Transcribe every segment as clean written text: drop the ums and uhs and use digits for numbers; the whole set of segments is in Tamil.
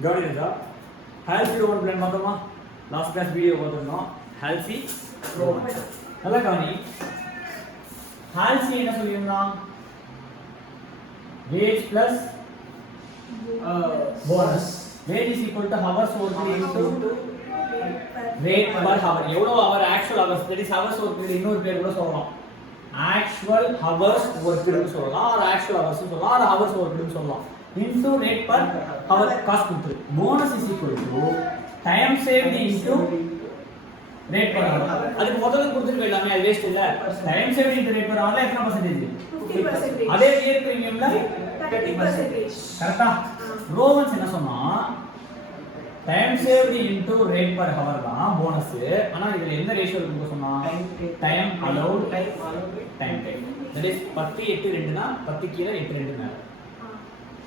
கவனிங்க ஹால்சி ரோமன் பிளான் பார்த்தோமா லாஸ்ட் கிளாஸ் வீடியோ பார்த்துருந்தோம் ஹால்சி ரோமன் நல்லா கவனி ஹால்சி என்ன சொல்லியிருந்தான் wage plus bonus wage is equal to hours worked into rate per hour எவ்வளவு hour actual hours that is hours worked இன்னொரு பேர் கூட சொல்லலாம் actual hours worked னு சொல்லலாம் or actual hours னு சொல்லலாம் or hours worked னு சொல்லலாம் into rate per hour காசு கொடுத்து bonus is equal to time saved into rate per hour அதுக்கு முதல்ல கொடுத்துட்டு எல்லாமே அது வேஸ்ட் இல்ல time saved into rate per hour ல எத்தனை percentage 50% அதே இயர் பிரீமியம்ல 30% கரெக்ட்டா ரோவன்ஸ் என்ன சொன்னா time saved into rate per hour தான் போனஸ் ஆனா இதுல என்ன ரேஷியோ இருக்குன்னு சொன்னா time allowed time that is 10 8 2 னா 10 கீழ 8 2 மேல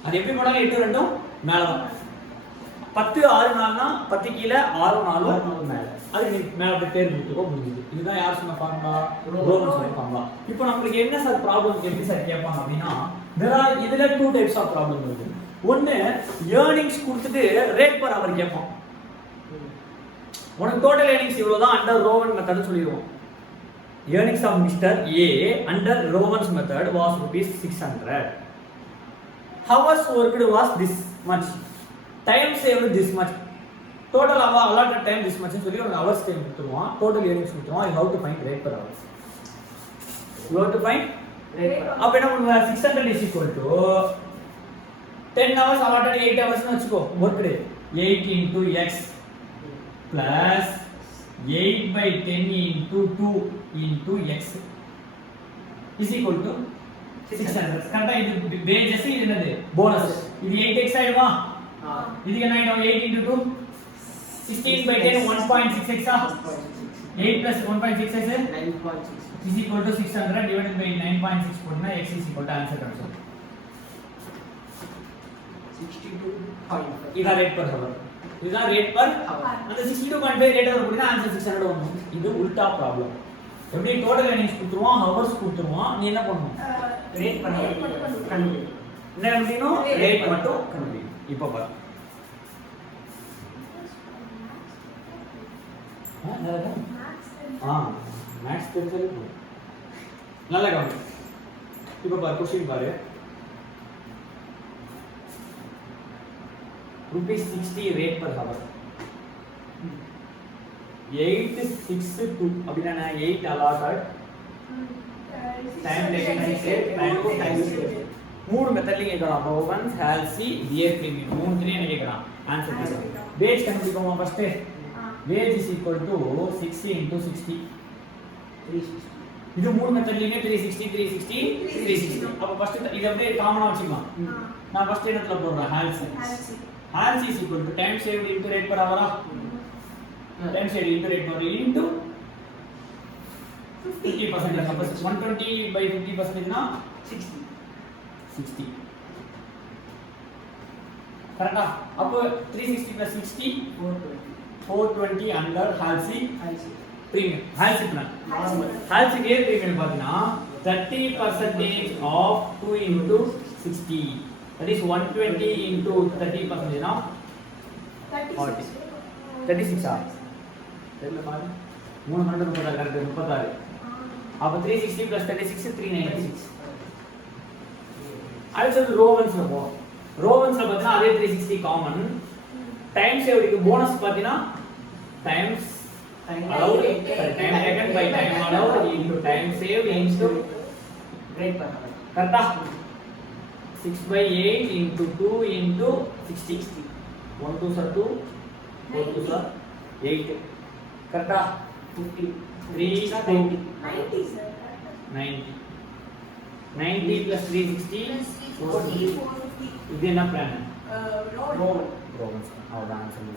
அது எப்படி போடாங்க 8 2 மேல தான் 10 6 4னா 10 கீழ 6 4 மேல அது நீ மேல அப்படியே பேர் கொடுத்துக்கோ முடியுது இதுதான் யார் சொன்ன ஃபார்முலா ரோமன் சொன்ன ஃபார்முலா இப்போ நமக்கு என்ன சார் ப்ராப்ளம் எப்படி சார் கேட்பாங்க அப்படின்னா இதுல டூ டைப்ஸ் ஆஃப் ப்ராப்ளம் இருக்கு ஒன்னு earnings கொடுத்துட்டு ரேட் பர் ஹவர் கேட்பான் உனக்கு டோட்டல் earnings இவ்வளவுதான் அண்டர் ரோமன் மெத்தட் சொல்லிடுவோம் earnings of Mr. A under Roman's method was rupees 600 hours worked was this much time saved this much total allotted time this much சொல்லி ஒரு hours time கொடுத்துருவான் total earnings கொடுத்துருவான் you have to find rate per hours you have to find rate per அப்ப என்ன பண்ணுவ 600 is equal to 10 hours allotted 8 hours னு வெச்சுக்கோ worked 8 into x plus 8 by 10 into 2 into x is equal to 600 கரெக்ட்டா இது wages இது என்னது போனஸ் இது 8x ஆயிடுமா இதுக்கு என்ன ஆயிடும் 8 into 2 16 by 10 1.6x 8 plus 1.6x 9.6 is equal to 600 divided by 9.6 போடுனா x is equal to answer கிடைக்கும் 62.5 இதான் ரேட் பர் ஹவர் இதுதான் ரேட் பர் ஹவர் அந்த 62.5 ரேட் ஹவர் போடுனா ஆன்சர் 600 வரும் இது உல்டா ப்ராப்ளம் எப்படி டோட்டல் earnings கொடுத்துருவான் ஹவர்ஸ் கொடுத்துருவான் நீ என்ன பண்ணணும் ரேட் பண்ண கண்டுபிடி என்ன கண்டுபிடிக்கணும் ரேட் மட்டும் கண்டுபிடி இப்போ பாரு மேக்ஸ் தெரிஞ்சது நல்லா கவனி இப்போ பாரு क्वेश्चन பாரு rupees 60 rate per hour 862 அப்படினா 8 allotted time taken and saved time saved மூணு மெத்தட்ல கேக்குறான் ரோவன் ஹால்சி டியர் பிரீமியம் மூணு த்ரீ என்ன கேக்குறான் ஆன்சர் கேக்குறான் வேஜ் கண்டுபிடிப்போமா first wage is equal to 60 into 60 360 இது மூணு மெத்தட்லயே 360 360 360 அப்ப ஃபர்ஸ்ட் இத அப்படியே காமனா வச்சுக்கலாம் நான் ஃபர்ஸ்ட் என்னத்துல போடுறேன் half is equal to time saved into rate per hour time saved into rate per hour into 50% suppose 120 by 50% na 60 கரெக்ட்டா அப்போ 360 plus 60 420 under halsey premium halsey plan halsey gear premium பாத்தீனா 30% of 2 into 60 that is 120 into 30% na 40 36 ah தெரியல பாரு 330 கரெக்ட் 36 அப்ப 360 plus 36 396 அடுத்து ரோவன்ஸ்ல போ ரோவன்ஸ்ல பார்த்தா அதே 360 காமன் டைம் சேவ்டுக்கு போனஸ் பாத்தீனா times allowed time taken by time allowed into time saved into rate per hour கரெக்ட்டா 6 by 8 into 2 into 60 1 2 are 2 4 2 are 8 கரெக்ட்டா 50 3 90 90 sir 90 90 plus 360 450 இது என்ன பிளான் ரோவன்ஸ் அவ்வளவுதான் ஆன்சர்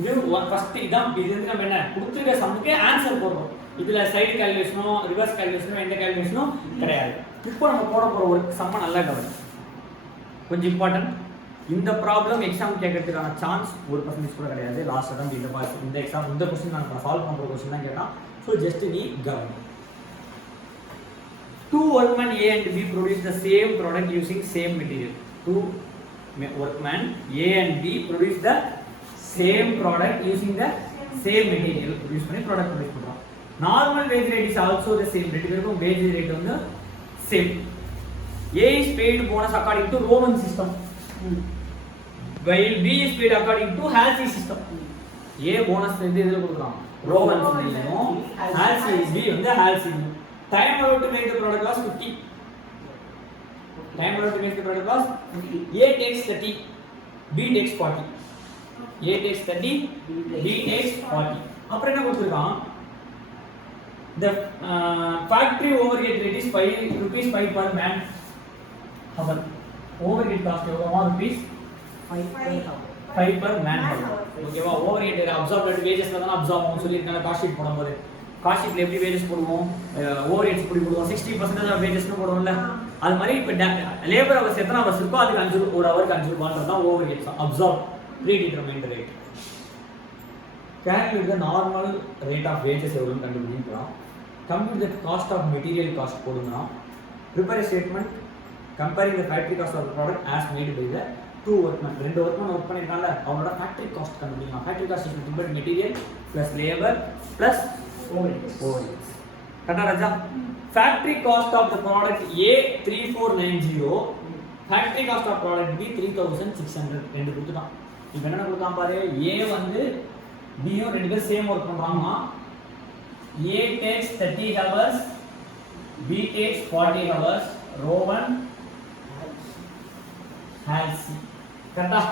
இது ஃபர்ஸ்ட் இதான் இது வந்து நம்ம என்ன கொடுத்துருக்க சம்முக்கு ஆன்சர் போடுறோம் இதுல சைடு கால்குலேஷனோ ரிவர்ஸ் கால்குலேஷனோ எந்த கால்குலேஷனோ கிடையாது இப்போ நம்ம போட போற ஒரு சம்ம நல்லா கவனி கொஞ்சம் இம்பார்ட்டன்ட் இந்த ப்ராப்ளம் எக்ஸாம் கேட்கறதுக்கான சான்ஸ் 1% கூட கிடையாது லாஸ்ட் தான் இந்த எக்ஸாம் இந்த क्वेश्चन நான் சால்வ் பண்ற क्वेश्चन தான் கேட்டான் சோ ஜஸ்ட் நீ கவனி two workmen A and B produce the same product using same material two workman A and B produce the same product using the same material produce பண்ணி product produce பண்றோம். Normal wage rate is also the same. ரெண்டு பேருக்கும் wage rate வந்து same. A is paid bonus according to Roman system, while B is paid according to Halsey system. A bonus வந்து எதுல கொடுக்குறான்? Roman system. Halsey B வந்து Halsey. Time allowed to make the product was 50. Time allowed to make the product was A takes 30, B takes 40. A takes 30, B takes 40. அப்புறம் என்ன கொடுத்திருக்கான்? The factory overhead rate is 5 rupees 5 per man hour. Overhead cost எவ்வளவு rupees 5 per man hour. ஓகேவா? overhead absorbed wages தான் absorb ஆகும் சொல்லிருக்காங்க காஸ்ட் ஷீட் போடும்போது. காஸ்ட் ஷீட்ல எப்படி wages போடுவோம்? overheads எப்படி போடுவோம்? 60% ஆஃப் wages னு போடுவோம்ல. அது மாதிரி இப்ப லேபர் அவர்ஸ் எத்தனை அவர்ஸ் இருக்கோ அதுக்கு 5 ஒரு ஹவருக்கு 5 ரூபாய்ன்றது தான் overheads absorb predetermined rate. calculate the normal rate of wages எவ்வளவுன்னு கண்டுபிடிக்கலாம். compute the cost of material cost போடுங்க. prepare a statement comparing the factory cost of the product as made by the two workmen. ரெண்டு workmen work பண்ணிருக்காங்க அவங்களோட factory cost கண்டுபிடிக்கலாம். factory cost is nothing but material plus labor plus overheads. கரெக்ட்டா ராஜா? factory cost of the product A 3490, factory cost of product B 3600 ரெண்டு கொடுத்துட்டான். இப்போ என்ன கொடுத்தான் பாரு, A வந்து B யும் ரெண்டு பேரும் சேம் வர்க் பண்றாங்க. A takes 30 hours, B takes 40 hours, row 1 has C. கரெக்ட்டா?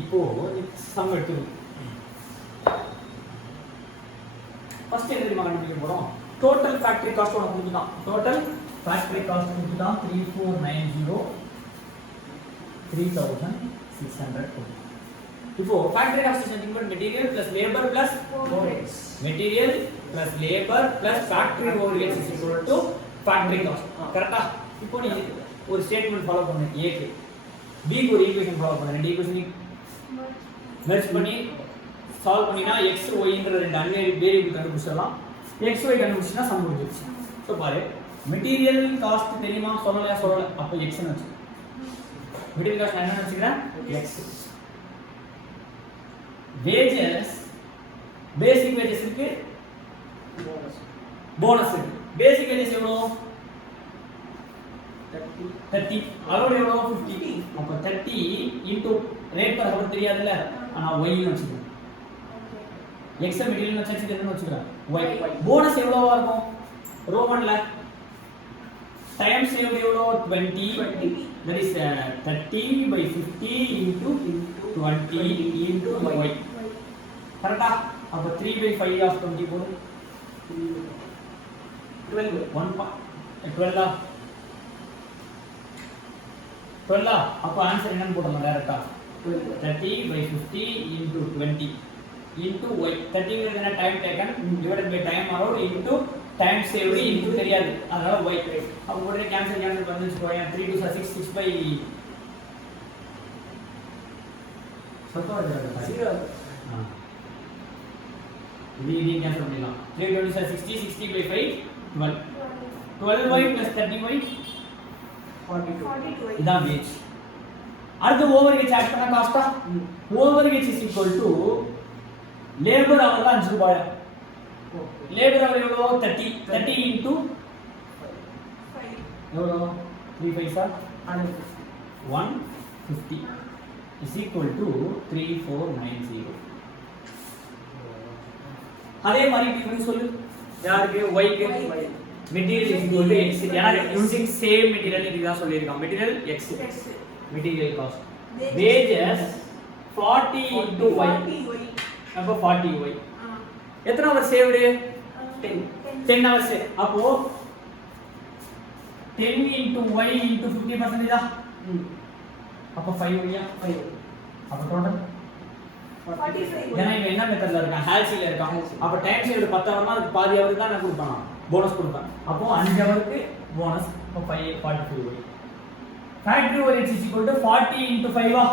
இப்போ சம் எடுத்துக்கோ. ஃபர்ஸ்ட் என்ன தெரியுமா கண்டுபிடிக்க போறோம்? டோட்டல் ஃபேக்டரி காஸ்ட் ஒன்னு கொடுத்துட்டான். டோட்டல் ஃபேக்டரி காஸ்ட் கொடுத்துட்டான் 3490 3600. இப்போ factory cost is nothing but material plus labour plus overheads. Material plus labour plus factory overheads is equal to factory cost. கரெக்ட்டா? இப்போ நீ ஒரு ஸ்டேட்மென்ட் ஃபாலோ பண்ணு. A க்கு B க்கு ஒரு ஈக்குவேஷன் ஃபாலோ பண்ணு. ரெண்டு ஈக்குவேஷன் மெர்ஜ் பண்ணி சால்வ் பண்ணினா x y ங்கற ரெண்டு வேரியபிள் கண்டுபிடிச்சலாம். x y கண்டுபிடிச்சா சம் முடிஞ்சிருச்சு. சோ பாரு, மெட்டீரியல் காஸ்ட் தெரியுமா? சொல்லலையா? சொல்லல. அப்ப x ன்னு வெச்சு மெட்டீரியல் காஸ்ட் என்ன வெச்சுக்கிறேன்? x. wages basic wages இருக்கு, போனஸ் இருக்கு. basic wages எவ்வளவு? 30. allowed எவ்வளவு? 50. அப்ப 30 into rate per hour தெரியாதுல்ல, ஆனா y ன்னு வெச்சுக்கிறேன். x மெட்டீரியல் வெச்சு என்ன வெச்சுக்கிறேன்? y. போனஸ் எவ்வளவா இருக்கும்? ரோ 1ல டைம் சேவ் எவ்வளவு? 20. that is 30 by 50 into 20 into y. கரெக்ட்டா? அப்ப 3 by 5 of 20 போடு. 12 அப்ப ஆன்சர் என்னன்னு போடலாம் டைரக்ட்டா? 30 by 50 into 20 into y. 30 ங்கிறது என்ன? Time taken divided by time allowed into time saved into தெரியாது, அதனால y. அப்ப உடனே கேன்சல் பண்ணிச்சு போய் 3 2 6 6 by சத்தம் வருது 0. இது கேன்சல் பண்ணிடலாம். 3 2 60 60 by 5 12. 12y plus 30y 42. இதான் வேஜ். அடுத்து ஓவர்ஹெட்ஸ் ஆட் பண்ண காஸ்டா? Overheads is equal to labour hour 5 ரூபாய். லேபர் அவர் எவ்வளவு? 30 into 5 எவ்வளவு? 3 5 150 is equal to 3490. அதே மாதிரி இப்படி சொல்லு. யாருக்கு? y க்கு material is equal to x. ஏனா using same material இதுதான் சொல்லிருக்கான். Material x. Material cost. wages 40 into y. அப்ப 40y. எத்தனை ஹவர் சேவ்டு? 10 ஹவர்ஸ். அப்போ 10 into y into 50% இதா? அப்ப 5y யா? 5. அப்ப டோட்டல் 45. ஏன்னா இவன் என்ன மெத்தட்ல இருக்கான்? ஹால்சில இருக்கான். அப்ப டைம் சேவ்டு 10 ஹவர்னா அதுக்கு பாதி ஹவர் தான் நான் கொடுப்பான். போனஸ் கொடுப்பான். அப்போ 5 ஹவருக்கு போனஸ். அப்ப 5 45y. Factory overheads is equal to 40 into 5 ஆ?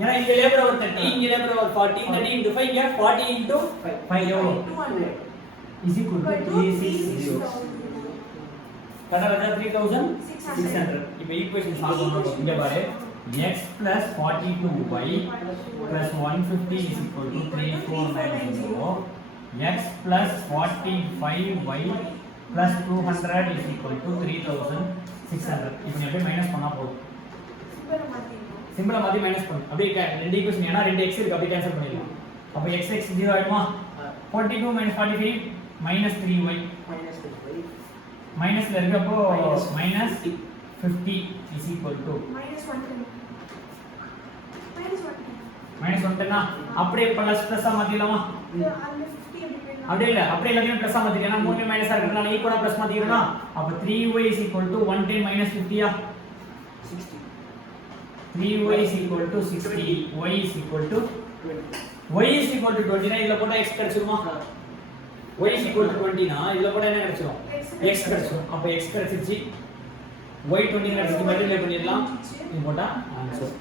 ஏன்னா இங்க லேபர் அவர் 30, இங்க லேபர் அவர் 40, 30 into 5 இங்க 40 into 5 எவ்வளவு? 200 is equal to 360. கரெக்டா ராஜா 3600. இப்போ ஈக்குவேஷன் சால்வ் பண்ணனும். இங்க பாரு x plus 42y plus 150 is equal to 3490. X plus 45y plus 200 is equal to 3600. இப்போ நீ அப்படியே மைனஸ் பண்ணா போதும். சிம்பிளா மாத்தி மைனஸ் பண்ணு. அப்படியே ரெண்டு ஈக்குவேஷன் ஏனா ரெண்டு x இருக்கு அப்படியே கேன்சல் பண்ணிடலாம். அப்ப x x 0 ஆயிடுமா? 42 minus 45 minus 3y மைனஸ்ல இருக்கு அப்போ minus 50 is equal to minus 110 அப்படியே பிளஸ் மாத்திடலாமா? அப்படியே இல்ல அப்படியே எல்லாத்தையும் பிளஸ் மாத்திக்கலாம். ஏன்னா மூணுமே மைனஸா இருக்கறனால ஈக்குவலா பிளஸ் மாத்திக்கலாம். அப்ப 3y is equal to 110 minus 50 ah 60. 3y is equal to 60. y is equal to 20 னா இதுல போட்டா x கிடைச்சிருமா? y is equal to 20 னா இதுல போட்டா என்ன கிடைச்சிரும்? x கிடைச்சிரும். அப்ப x கிடைச்சிருச்சு. y 20 கிடைச்சிருக்கு. மல்டிப்ளை பண்ணிடலாம். இது போட்டா ஆன்சர்.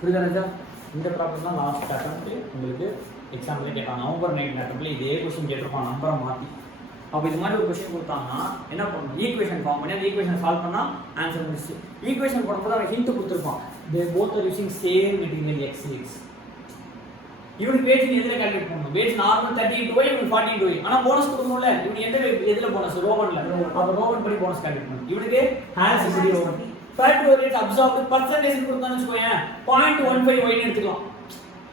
புரியுதா? இந்த ப்ராப்ளம் தான் லாஸ்ட் அட்டெம்ப்ட் உங்களுக்கு எக்ஸாம்ல கேட்டாங்க. நவம்பர் 9 அட்டெம்ப்ட்ல இதே क्वेश्चन கேட்டிருப்பாங்க நம்பரை மாத்தி. அப்ப இது மாதிரி ஒரு क्वेश्चन கொடுத்தாங்கன்னா என்ன பண்ணணும்? ஈக்குவேஷன் ஃபார்ம் பண்ணி அந்த ஈக்குவேஷன் சால்வ் பண்ணா ஆன்சர் முடிச்சு. ஈக்குவேஷன் போடும்போது அவன் hint கொடுத்திருப்பான். they both are using same material x6. இவனுக்கு weight எதுல கால்குலேட் பண்ணனும்? weight நார்மல் 30 into y இவனுக்கு 40 into y. ஆனா போனஸ் கொடுக்கணும்ல. இவன் எதுல போனஸ்? ரோவன்ல. அப்ப ரோவன் படி போனஸ் கால்குலேட் பண்ணனும். இவனுக்கு ஹால்ஸ் இப்படி ரோவன். ஃபேக்டரி ரேட் அப்சார்ப்ட் பர்சன்டேஜ் கொடுத்தான்னு வெச்சுக்கோங்க. 0.15 y ன்னு எடுத்துக்கலாம்.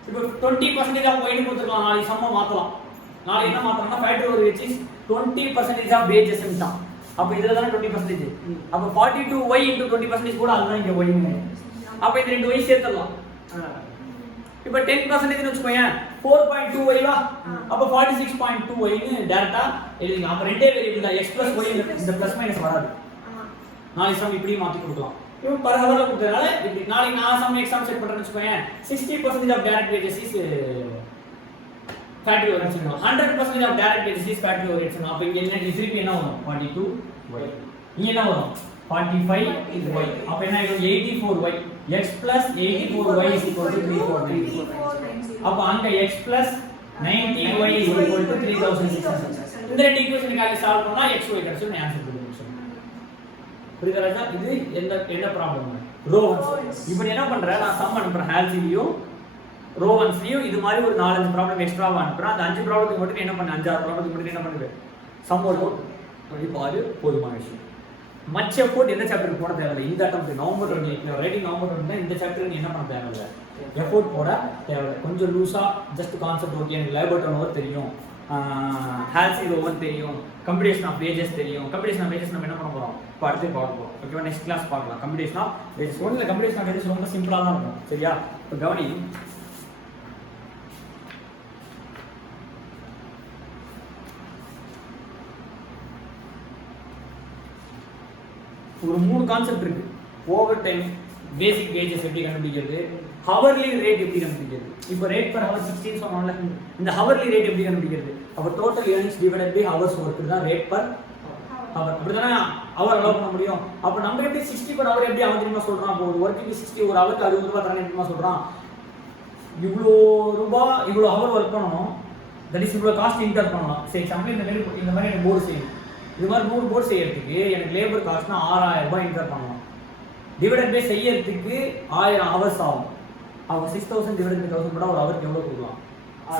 இப்போ 20% ஆஃப் y ன்னு கொடுத்துக்கலாம். நாளைக்கு சம்ம மாத்தலாம். நாளைக்கு என்ன மாத்தறோம்னா factory rate is 20% of wages ன்ட்டான். அப்ப இதுல தான 20%. அப்ப 42y into 20% கூட அதுதான் இங்க y ன்னு. அப்ப இந்த ரெண்டு y சேர்த்தலாம். இப்ப 10% ன்னு வெச்சுக்கோங்க. 4.2y வா? அப்ப 46.2y ன்னு டைரக்டா எழுதிங்க. அப்ப ரெண்டே வேரியபிள் தான் x plus y இந்த பிளஸ் மைனஸ் வராது. நாளைக்கு சம் இப்படி மாத்தி கொடுக்கலாம். இப்போ பர் ஹவர்ல கொடுத்ததால இப்படி நாளைக்கு நான் சம் எக்ஸாம் செட் பண்றேன்னு வெச்சுக்கோங்க. 60% of direct wages is factory oriented. 100% of direct wages is factory oriented. அப்ப இங்க என்ன திருப்பி என்ன வரும்? 42y. இங்க என்ன வரும்? 45y. அப்ப என்ன ஆகும்? 84y. x plus 84y is equal to 3490. அப்ப அங்க x plus 90y is equal to 3600. இந்த ரெண்டு ஈக்குவேஷனுக்கு சால்வ் பண்ணா xy கிடைச்சிடும். ஆன்சர் கொடுங்க. புரியுதா ராஜா? இது என்ன ப்ராப்ளம்? ரோவன்ஸ். இப்போ என்ன பண்ற? நான் சம் அனுப்புறேன் ஹால்சிலியும் ரோவன்ஸ்லியும் இது மாதிரி ஒரு 4-5 ப்ராப்ளம் எக்ஸ்ட்ராவா அனுப்புறேன். அந்த 5 ப்ராப்ளத்துக்கு மட்டும் என்ன பண்ண? 5-6 ப்ராப்ளத்துக்கு மட்டும் என்ன பண்ணுவேன்? சம் போடுவோம். அப்படி பாரு போதுமான விஷயம். மச்ச எஃபோர்ட் எந்த சாப்டருக்கு போட தேவையில்லை. இந்த அட்டெம்ப்ட் நவம்பர் 28 ரைட்டிங் நவம்பர் 28 இந்த சாப்டருக்கு நீ என்ன பண்ண தேவையில்லை. எஃபோர்ட் போட தேவையில்லை. கொஞ்சம் லூஸா ஜஸ்ட் கான்செப்ட் ஓகே எனக்கு லேபர் டர்ன்ஓவர் தெரியும். ஹால்சி ரோவன் தெரியும். கம்ப்யூட்டேஷன் ஆஃப் வேஜஸ் தெரியும். கம்ப்யூட்டேஷன் ஆஃப் வேஜஸ் நம்ம என்ன பண்ண போறோம்? இப்போ அடுத்து பார்க்க போறோம். ஓகேவா? நெக்ஸ்ட் கிளாஸ் பார்க்கலாம். Computation of wages. ஒன்ல கம்ப்யூட்டேஷன் ஆஃப் வேஜஸ் ரொம்ப சிம்பிளா தான் இருக்கும். சரியா? இப்போ கவனி. ஒரு மூணு கான்செப்ட் இருக்கு. ஓவர் டைம், பேசிக் வேஜஸ் எப்படி கண்டுபிடிக்கிறது, ஹவர்லி ரேட் எப்படி கண்டுபிடிக்கிறது. இப்போ ரேட் பர் ஹவர் 16 சொன்னோம்ல, இந்த ஹவர்லி ரேட் எப்படி கண்டுபிடிக்கிறது? அப்ப total earnings divided by hours work தான் ரேட் பர் ஹவர். அப்படிதானே ஹவர் அலோவ் பண்ண முடியும். அப்ப நம்ம எப்படி 60 per hour எப்படி அவன் தெரியுமா சொல்றான்? அப்போ ஒரு ஒர்க்குக்கு 60 ஒரு ஹவருக்கு 60 ரூபாய் தரேன்னு தெரியுமா சொல்றான்? இவ்வளோ ரூபாய் இவ்வளோ ஹவர் ஒர்க் பண்ணணும். தட் இஸ் இவ்வளோ காஸ்ட் இன்கர் பண்ணணும். சரி எக்ஸாம்பிள் இந்த மாதிரி எனக்கு போர்டு செய்யணும். இது மாதிரி 100 போர்டு செய்யறதுக்கு எனக்கு லேபர் காஸ்ட்னா 6000 ரூபாய் இன்கர் பண்ணணும். டிவைடட் பை செய்யறதுக்கு 1000 ஹவர்ஸ் ஆகும். அவங்க 6000 டிவைடட் பை 1000 போட்டா ஒரு ஹவருக்கு எவ்வளவு கொடுக்கலாம்?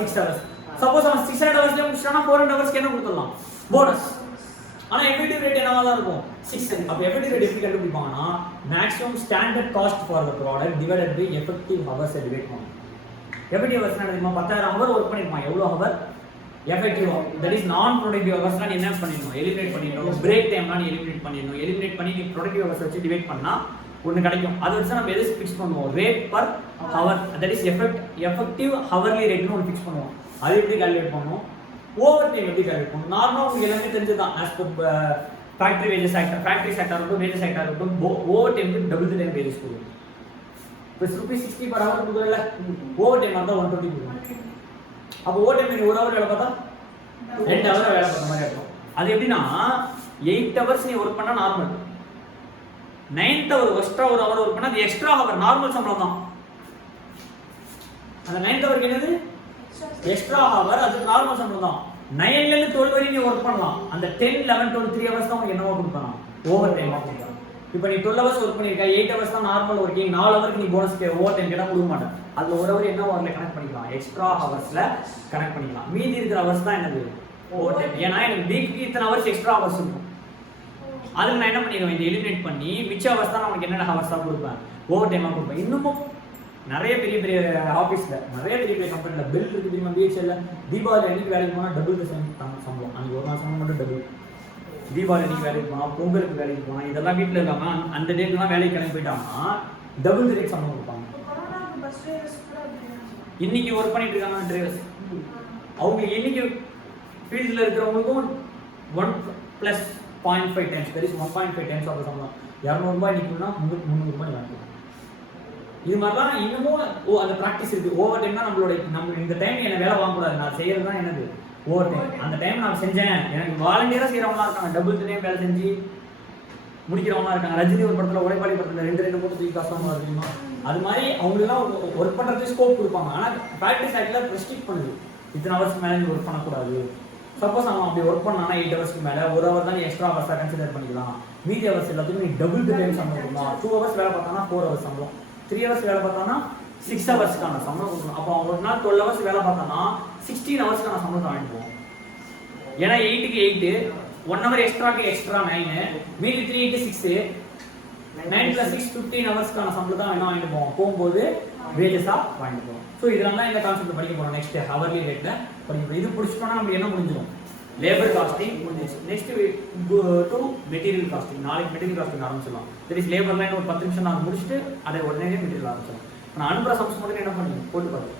6 ஹவர்ஸ். சப்போஸ் அவன் 600 ஹவர்ஸ்ல முடிச்சானா 400 ஹவர்ஸ்க்கு என்ன கொடுத்துடலாம்? போனஸ். ஆனா எஃபெக்டிவ் ரேட் என்னவா தான் இருக்கும்? 6. அப்ப எஃபெக்டிவ் ரேட் எப்படி கண்டுபிடிப்பாங்கன்னா maximum standard cost for the product divided by effective hours divide பண்ணுவாங்க. எஃபெக்டிவ் ஹவர்ஸ் என்னன்னா 10000 ஹவர் வொர்க் பண்ணிருப்பான். எவ்வளவு hour effective? That is non productive ஹவர்ஸ்னா நீ என்ன பண்ணிடணும்? எலிமினேட் பண்ணிடணும். பிரேக் டைம்னா நீ எலிமினேட் பண்ணிடணும். எலிமினேட் பண்ணி நீ ப்ரொடக்டிவ் ஹவர்ஸ் வச்சு டிவைட் பண்ணா ஒன்னு கிடைக்கும். அது வச்சு நம்ம எதை ஃபிக்ஸ் பண்ணுவோம்? Rate per hour. That is effective hourly ரேட்னு ஒன்னு ஃபிக்ஸ் பண்ணுவோம். அது எப்படி கால்குலேட் பண்ணுவோம்? ஓவர் டைம் எப்படி கால்குலேட் பண்ணுவோம்? நார்மலா உங்களுக்கு எல்லாமே தெரிஞ்சதுதான். As per factory wages act, factory sector இருக்கும், வேஜஸ் செக்டார் இருக்கும். ஓவர் டைமுக்கு டபுள் தி டைம் வேஜஸ் கொடுக்கும். இப்போ ₹60 per hour கொடுக்கறல, ஓவர் டைம் வந்தா 120 கொடுக்கும். அப்போ ஓவர் டைம் நீ 1 ஹவர் வேலை பார்த்தா 2 ஹவர் வேலை பார்த்த மாதிரி இருக்கும். அது எப்படின்னா 8 ஹவர்ஸ் நீ ஒர்க் பண்ணா நார்மல், 9th ஹவர் எக்ஸ்ட்ரா ஒரு ஹவர் ஒர்க் பண்ணா அது எக்ஸ்ட்ரா ஹவர் நார்மல் சம்பளம் தான். அந்த 9th ஹவருக்கு என்னது? எக்ஸ்ட்ரா ஹவர் அது நார்மல் சம்பளம் தான். 9ல இருந்து 12 வரைக்கும் நீ ஒர்க் பண்ணலாம். அந்த 10, 11, 12 3 ஹவர்ஸ் தான் உங்களுக்கு என்னவா கொடுப்பாங்க, ஓவர் டைமா கொடுப்பாங்க. இப்போ நீ 12 ஹவர்ஸ் ஒர்க் பண்ணிருக்க, 8 ஹவர்ஸ் தான் நார்மல் ஒர்க்கிங், 4 ஹவருக்கு நீ போனஸ் ஓவர் டைம் கேட்டா கொடுக்க மாட்டேன். அதுல ஒரு ஹவர் என்ன ஹவர்ல கனெக்ட் பண்ணிக்கலாம், எக்ஸ்ட்ரா ஹவர்ஸ்ல கனெக்ட் பண்ணிக்கலாம். மீதி இருக்கிற ஹவர்ஸ் தான் என்னது ஓவர் டைம். ஏன்னா எனக்கு வீக்லி இத்தனை ஹவர்ஸ் எக்ஸ்ட்ரா ஹவர்ஸ் இருக்கும். அதுல நான் என்ன பண்ணிடுவேன், இந்த எலிமினேட் பண்ணி மிச்ச ஹவர்ஸ் தான் நமக்கு என்னென்ன ஹவர்ஸ் தான் கொடுப்பேன், ஓவர் டைமா கொடுப்பேன். இன்னமும் நிறைய பெரிய பெரிய ஆஃபீஸில், நிறைய பெரிய பெரிய கம்பெனியில் பில் இருக்குது தெரியுமா, பிஹெச்எல்ல தீபாவளி அன்னைக்கு வேலைக்கு போனால் டபுள் சம்பளம், அன்றைக்கி ஒரு நாள் சம்பளம் மட்டும் டபுள். தீபாவளி அன்னைக்கு வேலைக்கு போனால், பொங்கலுக்கு வேலைக்கு போனால், இதெல்லாம் வீட்டில் இருக்காமல் அந்த டேட்லாம் வேலைக்கு கிளம்பி போயிட்டாங்கன்னா டபுள் ரேட் சம்பளம் கொடுப்பாங்க. இன்னைக்கு ஒர்க் பண்ணிட்டு இருக்காங்க டிரைவர்ஸ், அவங்க இன்னைக்கு ஃபீல்டில் இருக்கிறவங்களுக்கும் 1+0.5 டைம்ஸ், வெரி 1.5 டைம்ஸ் ஆஃப் சம்பளம். 200 ரூபாய் நிற்கணும்னா 300 ரூபாய் வாங்கிக்கலாம். இது மாதிரிலாம் இன்னமும் அந்த ப்ராக்டிஸ் இருக்கு. ஓவர் டைம் தான் நம்ம இந்த டைம் என்ன வேலை வாங்கக்கூடாது, நான் செய்யறது தான் என்னது ஓவர் டைம். அந்த டைம் நான் செஞ்சேன், எனக்கு வாலண்டியராக செய்கிறவங்களா இருக்காங்க, டபுள் டைம் வேலை செஞ்சு முடிக்கிறவங்களா இருக்காங்க. ரஜினி ஒரு படத்தில், உழைப்பாளி படத்தில் 2 போட்டு தூக்கி காசு வாங்க தெரியுமா, அது மாதிரி அவங்களெல்லாம் ஒர்க் பண்ணுறதுக்கு ஸ்கோப் கொடுப்பாங்க. ஆனால் ப்ராக்டிஸ் ஆக்டில் ரெஸ்ட்ரிக்ட் பண்ணுது, இத்தனை ஹவர்ஸ்க்கு மேலே ஒர்க் பண்ணக்கூடாது. சப்போஸ் அவன் அப்படி ஒர்க் பண்ணானா 8 ஹவர்ஸ்க்கு மேலே 1 ஹவர் தான் எக்ஸ்ட்ரா ஹவர்ஸாக கன்சிடர் பண்ணிக்கலாம். மீதி ஹவர்ஸ் எல்லாத்துக்கும் நீ டபுள் டைம் சம்பளம் கொடுக்கலாம். 2 ஹவர்ஸ் வேலை பார்த்தானா 4 ஹவர்ஸ் சம்பளம், 3 ஹவர்ஸ் வேலை பார்த்தானா 6 ஹவர்ஸ்க்கான சம்பளம் கொடுக்கணும். அப்போ அவங்க ஒரு நாள் 12 ஹவர்ஸ் வேலை பார்த்தானா 16 ஹவர்ஸ்க்கான சம்பளத்தை வாங்கிக்குவோம். ஏன்னா 8க்கு 8, 1 ஹவர் எக்ஸ்ட்ராக்கு எக்ஸ்ட்ரா 9, மீதி 3க்கு 6, 9 + 6 15 ஹவர்ஸ்க்கான சம்பளம் தான் வேணும் வாங்கிட்டு போவோம். போகும்போது வேஜஸாக வாங்கிட்டு போவோம். ஸோ இதெல்லாம் தான் இந்த கான்செப்ட் படிக்க போகிறோம். நெக்ஸ்ட் ஹவர்லி ரேட்டில் படிக்க போகிறோம். இது பிடிச்சிட்டோம்னா நம்ம என்ன முடிஞ்சிடும், லேபர் காஸ்டிங் முடிஞ்சிச்சு. Next to material costing. நாளைக்கு மெட்டீரியல் காஸ்டிங் ஆரம்பிச்சிடலாம். தட் இஸ் லேபர்லாம் ஒரு 10 நிமிஷம் நாங்கள் முடிச்சுட்டு அதை உடனே மெட்டீரியல் ஆரம்பிச்சிடலாம். நான் அனுப்புகிற சம்ஸ் மட்டும் என்ன பண்ணுங்க போட்டு பார்த்து